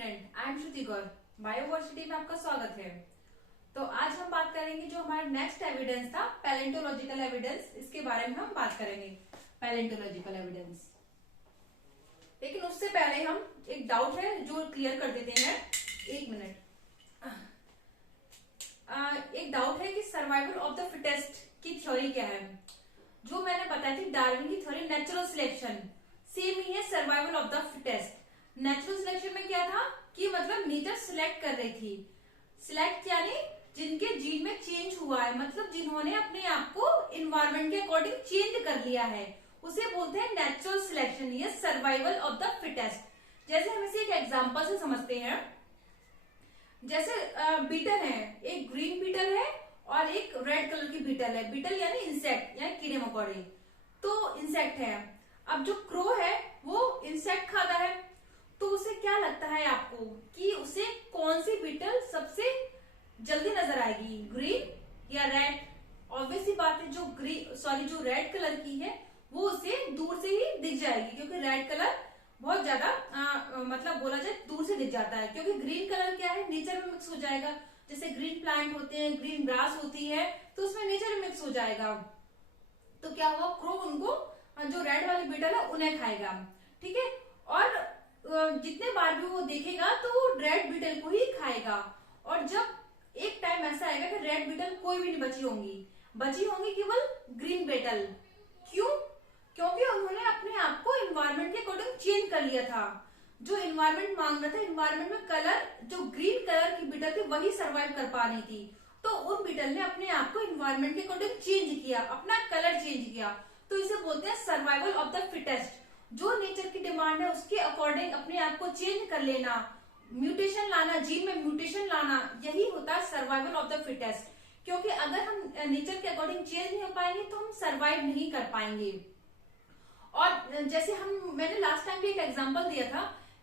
Student, I am Shruti Gaur. Bioversity में आपका स्वागत है। तो आज हम बात करेंगे जो हमारा नेक्स्ट एविडेंस था पैलेंटोलॉजिकल एविडेंस, इसके बारे में हम बात करेंगे। पैलेंटोलॉजिकल एविडेंस, लेकिन उससे पहले हम एक डाउट है जो क्लियर कर देते हैं। एक मिनट। एक डाउट है कि सर्वाइवल ऑफ द फिटेस्ट की थ्योरी क्या है। जो मैंने बताई थी डार्विन की थ्योरी नेचुरल सिलेक्शन, सेम ही है survival of the fittest. Natural selection में क्या था कि मतलब नेचर सिलेक्ट कर रही थी। सिलेक्ट यानी जिनके जीन में चेंज हुआ है, मतलब जिन्होंने अपने आप को इन्वायरमेंट के अकॉर्डिंग चेंज कर लिया है, उसे बोलते हैं नेचुरल सिलेक्शन। ये सर्वाइवल ऑफ द फिटेस्ट। जैसे हम इसे एक एग्जांपल से समझते हैं। जैसे बीटल है, एक ग्रीन बीटल है और एक रेड कलर की बीटल है। बीटल यानी इंसेक्ट, यानी कीड़े मकोड़े, तो इंसेक्ट है। अब जो क्रो है वो इंसेक्ट खाता है, तो उसे क्या लगता है आपको कि उसे कौन सी बीटल सबसे जल्दी नजर आएगी, ग्रीन या रेड? ऑब्वियस सी बात है, जो रेड कलर की है वो उसे दूर से ही दिख जाएगी, क्योंकि रेड कलर बहुत ज्यादा मतलब बोला जाए दूर से दिख जाता है। क्योंकि ग्रीन कलर क्या है, नेचर में मिक्स हो जाएगा। जैसे ग्रीन प्लांट होते हैं, ग्रीन ग्रास होती है, तो उसमें नेचर में मिक्स हो जाएगा। तो क्या हुआ, क्रो उनको जो रेड वाली बीटल है उन्हें खाएगा। ठीक है, और जितने बार भी वो देखेगा तो वो रेड बीटल को ही खाएगा। और जब एक टाइम ऐसा आएगा कि रेड बीटल कोई भी नहीं बची होंगी केवल ग्रीन बीटल। क्यों? क्योंकि उन्होंने अपने आप को इन्वायरमेंट के अकॉर्डिंग चेंज कर लिया था। जो इन्वायरमेंट मांग रहा था, इन्वायरमेंट में कलर, जो ग्रीन कलर की बीटल थी वही सर्वाइव कर पा रही थी। तो उन बीटल ने अपने आप को इन्वायरमेंट के अकॉर्डिंग चेंज किया, अपना कलर चेंज किया। तो इसे बोलते हैं सर्वाइवल ऑफ द फिटेस्ट। जो नेचर की डिमांड है उसके अकॉर्डिंग अपने आप को चेंज कर लेना, म्यूटेशन लाना, जीन में म्यूटेशन लाना, यही होता है सर्वाइवल ऑफ द फिटेस्ट। क्योंकि अगर हम नेचर के अकॉर्डिंग चेंज नहीं हो पाएंगे तो हम सर्वाइव नहीं कर पाएंगे। और जैसे मैंने लास्ट टाइम भी एक एग्जांपल दिया था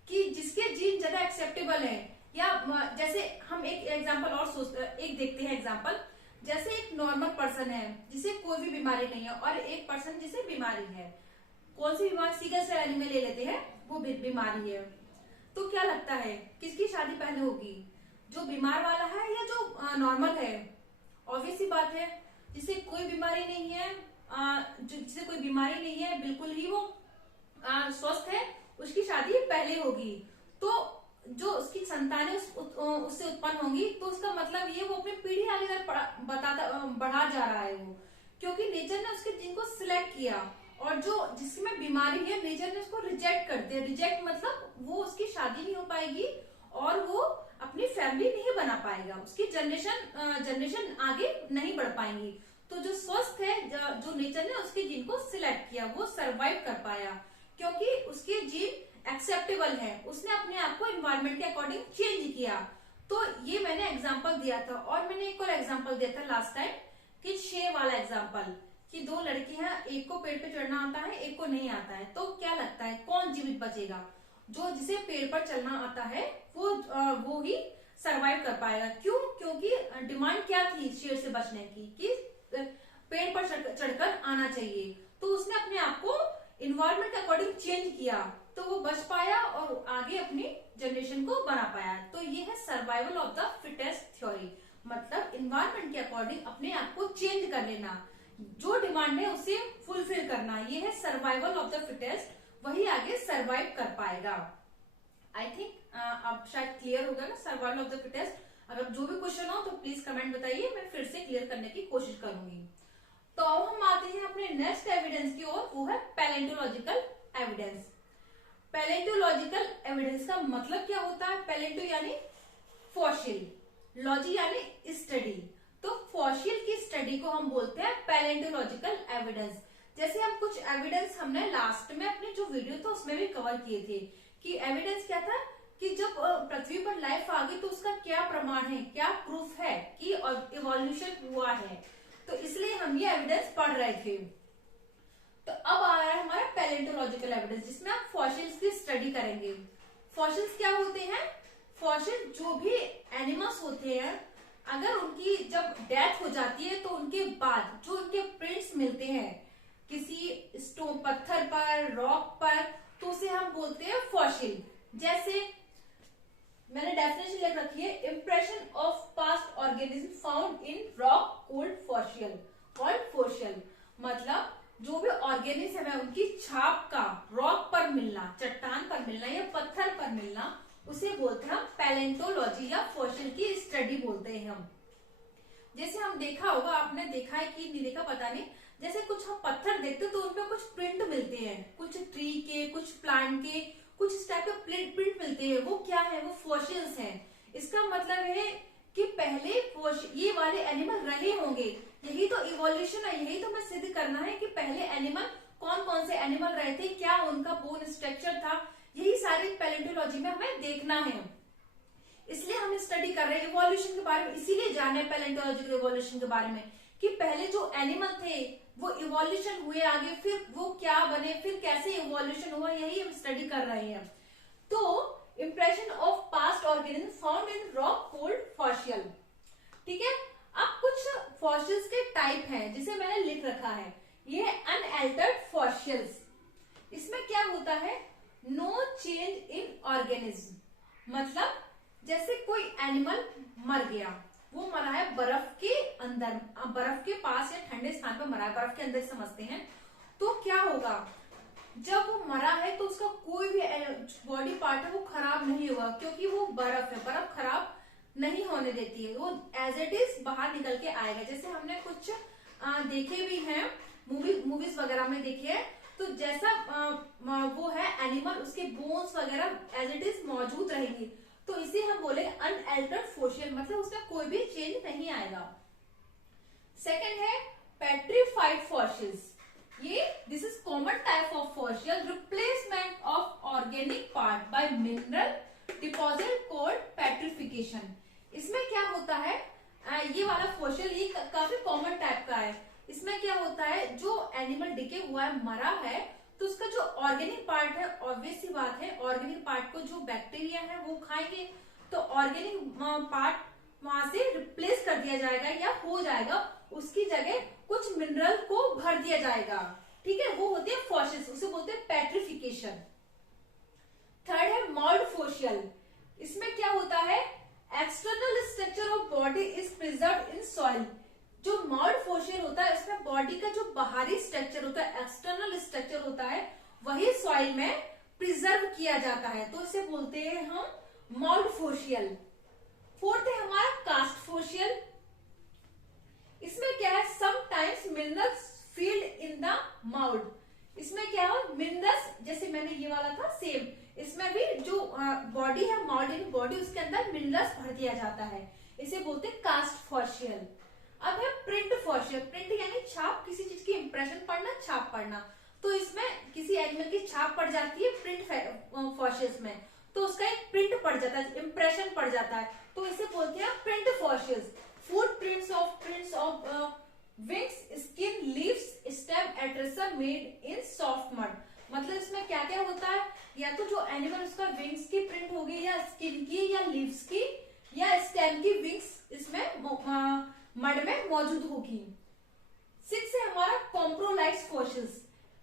कि जिसके जीन ज्यादा एक्सेप्टेबल है, या जैसे हम एक एग्जांपल और एक देखते हैं एग्जांपल। जैसे एक नॉर्मल पर्सन है जिसे कोई भी बीमारी नहीं है, और एक पर्सन जिसे बीमारी है। कौन सी बीमारी? सिकल सेल एनीमिया ले लेते हैं, वो बीमारी है। तो क्या लगता है किसकी शादी पहले होगी, जो बीमार वाला है या जो नॉर्मल है? ऑब्वियस सी बात है, जिसे कोई बीमारी नहीं है, जिसे कोई बीमारी नहीं है, बिल्कुल ही वो स्वस्थ है, उसकी शादी पहले होगी। तो जो उसकी संतानें उससे उत्पन्न होंगी, तो उसका मतलब ये वो अपनी पीढ़ी आगे बढ़ा जा रहा है वो, क्योंकि नेचर ने उसके जीन को सिलेक्ट किया। और जो जिसमें बीमारी है, नेचर ने उसको रिजेक्ट कर दिया। रिजेक्ट मतलब वो उसकी शादी नहीं हो पाएगी और वो अपनी फैमिली नहीं बना पाएगा, उसकी जनरेशन आगे नहीं बढ़ पाएंगी। तो जो स्वस्थ है, जो नेचर ने उसके जीन को सिलेक्ट किया, वो सरवाइव कर पाया, क्योंकि उसके जीन एक्सेप्टेबल है। उसने अपने आप को इन्वायरमेंट के अकॉर्डिंग चेंज किया। तो ये मैंने एग्जाम्पल दिया था। और मैंने एक और एग्जाम्पल दिया था लास्ट टाइम, कि शेर वाला एग्जाम्पल, कि दो लड़कियां, एक को पेड़ पे चढ़ना आता है, एक को नहीं आता है। तो क्या लगता है कौन जीवित बचेगा? जिसे पेड़ पर चढ़ना आता है वो ही सरवाइव कर पाएगा। क्यों? क्योंकि डिमांड क्या थी शेर से बचने की, कि पेड़ पर चढ़कर आना चाहिए। तो उसने अपने आप को इन्वायरमेंट के अकॉर्डिंग चेंज किया, तो वो बच पाया और आगे अपनी जनरेशन को बना पाया। तो ये है survival of the fittest theory, मतलब इन्वायरमेंट के अकॉर्डिंग अपने आप को चेंज कर लेना, जो डिमांड है उसे फुलफिल करना। ये है सर्वाइवल ऑफ द फिटेस्ट, वही आगे सर्वाइव कर पाएगा। आई थिंक अब शायद क्लियर होगा ना सर्वाइवल ऑफ द फिटेस्ट। अगर जो भी क्वेश्चन हो तो प्लीज कमेंट बताइए, मैं फिर से क्लियर करने की कोशिश करूंगी। तो अब हम आते हैं अपने नेक्स्ट एविडेंस की ओर, वो है पैलेंटोलॉजिकल एविडेंस। पैलेंटोलॉजिकल एविडेंस का मतलब क्या होता है? पैलेंटो यानी फॉसिल, लॉजी यानी स्टडी। तो फॉसिल की स्टडी को हम बोलते हैं पैलेंटोलॉजिकल एविडेंस। जैसे हम कुछ एविडेंस हमने लास्ट में अपनी जो वीडियो था उसमें भी कवर किए थे, कि एविडेंस क्या था, कि जब पृथ्वी पर लाइफ आ गई तो उसका क्या प्रमाण है, क्या प्रूफ है कि इवोल्यूशन हुआ है। तो इसलिए हम ये एविडेंस पढ़ रहे थे। तो अब आ रहा है हमारा पैलेंटोलॉजिकल एविडेंस, जिसमें आप फॉसिल्स की स्टडी करेंगे। फॉसिल्स क्या होते हैं? फॉसिल जो भी एनिमल्स होते हैं, अगर उनकी जब डेथ हो जाती है तो उनके बाद जो उनके प्रिंट्स मिलते हैं किसी स्टोन, पत्थर पर, रॉक पर, तो उसे हम बोलते हैं फॉसिल। जैसे मैंने डेफिनेशन लिख रखी है, impression of past organism found in rock cold fossil. मतलब जो भी ऑर्गेनिज्म है उनकी छाप का रॉक पर मिलना, चट्टान पर मिलना या पत्थर पर मिलना, उसे बोलते हैं हम पैलेंटोलॉजी या फॉसिल की स्टडी बोलते हैं हम। जैसे हम देखा होगा, आपने देखा है कि नहीं देखा पता नहीं, जैसे कुछ हम पत्थर देखते हैं तो उनपे कुछ प्रिंट मिलते हैं, कुछ ट्री के, कुछ प्लांट के, कुछ इस टाइप के प्रिंट मिलते हैं। वो क्या है? वो फॉसिल्स हैं। इसका मतलब है कि पहले ये वाले एनिमल रहे होंगे। यही तो इवोल्यूशन है, यही तो हमें सिद्ध करना है कि पहले एनिमल कौन कौन से एनिमल रहे थे, क्या उनका बोन स्ट्रक्चर था, यही सारी पैलेंटोलॉजी में हमें देखना है। इसलिए हम स्टडी कर रहे हैं इवोल्यूशन के बारे में, इसीलिए जाने पैलेंटोलॉजिकल इवोल्यूशन के बारे में कि पहले जो एनिमल थे वो इवोल्यूशन हुए आगे, फिर वो क्या बने, फिर कैसे इवोल्यूशन हुआ, यही हम स्टडी कर रहे हैं। तो impression of past organism found in rock cold fossil. ठीक है, अब कुछ फॉसिल्स के टाइप हैं जिसे मैंने लिख रखा है। ये है अनएल्टर्ड फॉसिल्स। इसमें क्या होता है? No change in organism. मतलब जैसे कोई एनिमल मर गया, वो मरा है बर्फ के अंदर, बर्फ के पास या ठंडे स्थान पर मरा है, बर्फ के अंदर समझते हैं। तो क्या होगा, जब वो मरा है तो उसका कोई भी बॉडी पार्ट है वो खराब नहीं हुआ, क्योंकि वो बर्फ है, बर्फ खराब नहीं होने देती है, वो एज इट इज बाहर निकल के आएगा। जैसे हमने कुछ देखे भी हैं, मूवीज वगैरह में देखे है, तो जैसा वो है एनिमल, उसके बोन्स वगैरह एज इट इज मौजूद रहेंगी। तो इसे हम बोले अनएल्टर्ड फॉसिल, मतलब उसमें कोई भी चेंज नहीं आएगा। सेकंड है पेट्रीफाइड फॉसिल्स। ये this is common type of fossil, replacement of organic part by mineral deposit called petrification. इसमें क्या होता है, ये वाला फॉसिल ये काफी कॉमन टाइप का है। इसमें क्या होता है, जो एनिमल डिके हुआ है, मरा है, तो उसका जो ऑर्गेनिक पार्ट है, ऑब्वियस सी बात है, ऑर्गेनिक पार्ट को जो बैक्टीरिया है वो खाएंगे, तो ऑर्गेनिक पार्ट वहां से रिप्लेस कर दिया जाएगा या हो जाएगा, उसकी जगह कुछ मिनरल को भर दिया जाएगा। ठीक है, वो होते हैं फॉसिल्स, उसे बोलते हैं पेट्रिफिकेशन। थर्ड है मॉल्ड फॉसिल। इसमें क्या होता है, external structure of body is preserve in soil. जो मॉल्ड फॉसिल होता है उसमें बॉडी का जो बाहरी स्ट्रक्चर होता है, एक्सटर्नल स्ट्रक्चर होता है, वही सॉइल में प्रिजर्व किया जाता है, तो इसे बोलते हैं हम मॉल्ड फॉसिल। फोर्थ है हमारा कास्ट फॉसिल। इसमें क्या है, sometimes minerals field in the mould. इसमें क्या हो, मिनरल्स, जैसे मैंने ये वाला था सेम, इसमें भी जो बॉडी है, माउल्ड बॉडी, उसके अंदर मिनरल्स भर दिया जाता है, इसे बोलते हैं कास्ट फॉसिल। अब है प्रिंट फॉसिल। प्रिंट यानी छाप, किसी चीज की इंप्रेशन पड़ना, छाप पड़ना। तो इसमें किसी एनिमल की छाप पड़ जाती है प्रिंट फॉसिल्स में, तो उसका एक प्रिंट पड़ जाता है, इंप्रेशन पड़ जाता है, तो इसे बोलते हैं print fossils. Footprints of wings, skin, leaves, stem एट्रेसा मेड इन सॉफ्ट मड। मतलब इसमें क्या क्या होता है, या तो जो एनिमल उसका विंग्स की प्रिंट होगी, या स्किन की, या लीव्स की, या स्टेम की विंग्स इसमें मड में मौजूद होगी। सिक्स है हमारा कॉम्प्रोलाइट्स फॉसिल्स।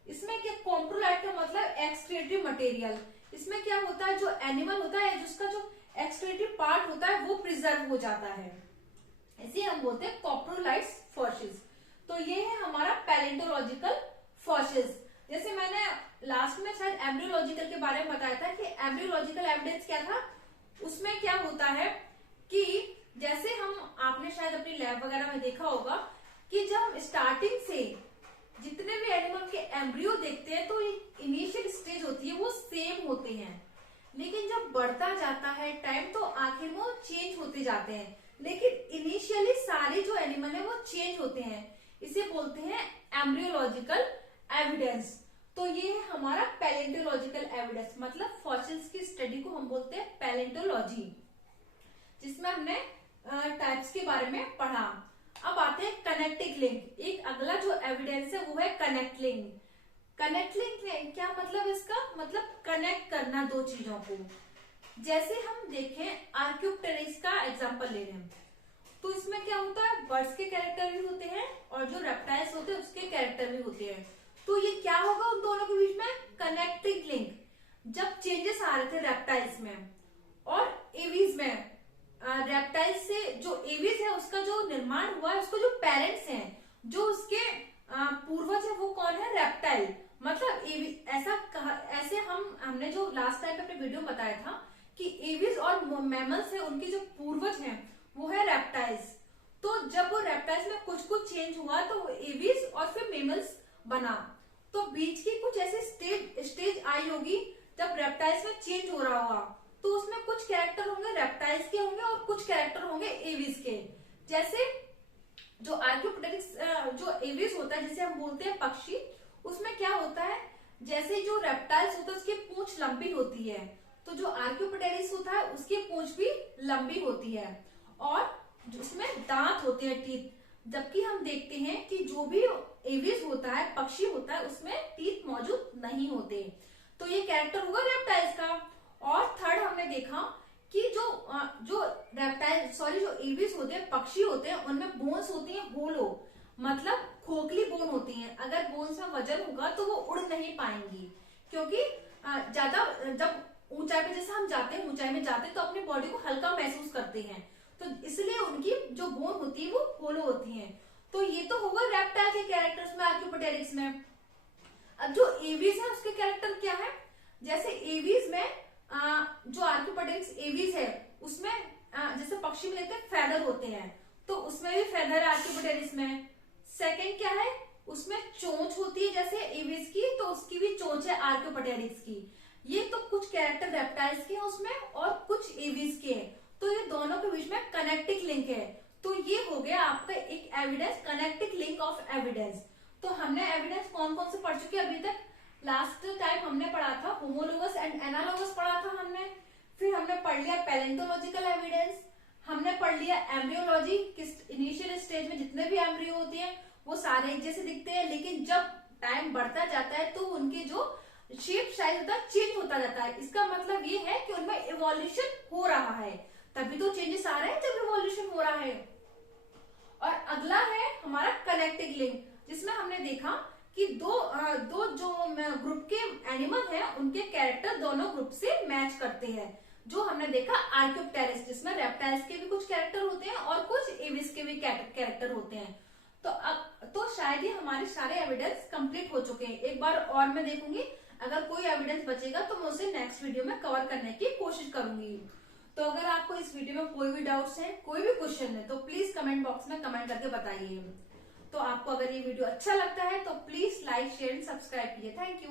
इसमें क्या, कॉम्प्रोलाइट का मतलब एक्सक्रीटिव मटेरियल। इसमें क्या होता है, जो एनिमल होता है जिसका जो एक्सक्रीटिव पार्ट होता है वो प्रिजर्व हो जाता है, इसे हम बोलते हैं कॉम्प्रोलाइट्स फॉसिल्स। तो ये है हमारा पैलेंटोलॉजिकल फॉसिल्स। जैसे मैंने लास्ट में शायद एम्ब्रियोलॉजिकल के बारे में बताया था कि एम्ब्रियोलॉजिकल एविडेंस क्या था, उसमें क्या होता है कि जैसे हम, आपने शायद अपनी लैब वगैरह में देखा होगा कि जब हम स्टार्टिंग से जितने भी एनिमल के एम्ब्रियो देखते हैं तो इनिशियल स्टेज होती है वो सेम होते हैं, लेकिन जब बढ़ता जाता है टाइम तो आखिर में वो चेंज होते जाते हैं, लेकिन इनिशियली सारे जो एनिमल है वो चेंज होते हैं, इसे बोलते हैं एम्ब्रियोलॉजिकल एविडेंस। तो ये है हमारा पैलेंटोलॉजिकल एविडेंस, मतलब फॉसिल्स की स्टडी को हम बोलते हैं पैलेंटोलॉजी, जिसमें हमने टाइप्स के बारे में पढ़ा। अब आते हैं कनेक्टिंग लिंक। एक अगला जो एविडेंस है वो है कनेक्ट लिंक। कनेक्ट लिंक क्या मतलब, इसका मतलब कनेक्ट करना दो चीजों को। जैसे हम देखें आर्क्योप्टेरिक्स का एग्जांपल ले रहे हैं, तो इसमें क्या होता है, बर्ड्स के कैरेक्टर भी होते हैं और जो रेप्टाइल्स होते हैं उसके कैरेक्टर भी होते हैं। तो ये क्या होगा उन दोनों के बीच में, कनेक्टिंग लिंक। जब चेंजेस आ रहे थे रेप्टाइल्स में और पेरेंट्स हैं, जो उसके पूर्वज है, वो कौन है? रेप्टाइल। मतलब ऐसे हमने जो लास्ट टाइम पे अपने वीडियो में बताया था कि एविस और मैमल्स है, उनके जो पूर्वज हैं वो है रेप्टाइल्स। तो जब वो रेप्टाइल्स में कुछ कुछ चेंज हुआ तो वो एविस और फिर मेमल्स बना। तो बीच की कुछ ऐसी स्टेज आई होगी जब रेप्टाइल्स में चेंज हो रहा होगा, तो उसमें कुछ कैरेक्टर होंगे रेप्टाइल्स के होंगे और कुछ कैरेक्टर होंगे एविस के। जैसे जो आर्कियोप्टेरिक्स जो एविस होता है, जिसे हम बोलते हैं पक्षी, उसमें क्या होता है, जैसे जो रेप्टाइल्स होता है उसकी पूंछ लंबी होती है, तो जो आर्कियोप्टेरिक्स होता है उसकी पूंछ भी लंबी होती है और उसमें दांत होते हैं, टीथ। जबकि हम देखते हैं कि जो भी एविस होता है, पक्षी होता है, उसमें टीथ मौजूद नहीं होते। तो ये कैरेक्टर होगा रेप्टाइल्स का। और थर्ड हमने देखा कि जो एविस होते हैं, पक्षी होते हैं, उनमें बोन्स होती हैं होलो, मतलब खोखली बोन होती हैं। अगर बोन्स में वजन होगा तो वो उड़ नहीं पाएंगी, क्योंकि ज्यादा जब ऊंचाई पे जैसे हम जाते हैं, ऊंचाई में जाते हैं तो अपनी बॉडी को हल्का महसूस करते हैं, तो इसलिए उनकी जो बोन होती है वो होलो होती है। तो ये तो होगा रेप्टाइल के कैरेक्टर्स में, आर्कियोप्टेरिक्स में। अब जो एविस है उसके कैरेक्टर क्या है? जैसे एविस में जो आर्कियोप्टेरिक्स एविस है उसमें जैसे पक्षी में लेते हैं फेदर होते हैं, तो उसमें भी फेदर है आर्कियोप्टेरिक्स में। सेकंड क्या है? उसमें चोंच होती है जैसे एविस की, तो उसकी भी चोंच है आर्कियोप्टेरिक्स की। ये तो कुछ कैरेक्टर रेप्टाइल्स के हैं उसमें और कुछ एविस के हैं, तो ये दोनों के बीच में कनेक्टिंग लिंक है। तो ये हो गया आपका एक evidence, connecting link of evidence. तो हमने एविडेंस कौन कौन से पढ़ चुके हैं अभी तक? लास्ट टाइम हमने पढ़ा था होमोलोगस एंड एनालोगस पढ़ा था हमने। फिर हमने पढ़ लिया पैलेंटोलॉजिकल एविडेंस, हमने पढ़ लिया एम्ब्रियोलॉजी, किस इनिशियल स्टेज में जितने भी एम्ब्रियो होते हैं वो सारे एक जैसे दिखते हैं, लेकिन जब टाइम बढ़ता जाता है तो उनके जो शेप साइज होता है चेंज होता जाता है। इसका मतलब ये है कि उनमें इवोल्यूशन हो रहा है, तभी तो चेंजेस आ रहे हैं जब इवोल्यूशन हो रहा है। और अगला है हमारा कनेक्टिंग लिंक, जिसमें हमने देखा कि दो जो ग्रुप के एनिमल हैं उनके कैरेक्टर दोनों ग्रुप से मैच करते हैं। जो हमने देखा आर्कियोप्टेरिक्स, जिसमें रेप्टाइल्स के भी कुछ कैरेक्टर होते हैं और कुछ एविस के भी कैरेक्टर होते हैं। तो शायद ही हमारे सारे एविडेंस कंप्लीट हो चुके हैं। एक बार और मैं देखूंगी, अगर कोई एविडेंस बचेगा तो मैं उसे नेक्स्ट वीडियो में कवर करने की कोशिश करूंगी। तो अगर आपको इस वीडियो में कोई भी डाउट्स है, कोई भी क्वेश्चन है, तो प्लीज कमेंट बॉक्स में कमेंट करके बताइए। तो आपको अगर ये वीडियो अच्छा लगता है तो please like, share and subscribe कीजिए। Thank you.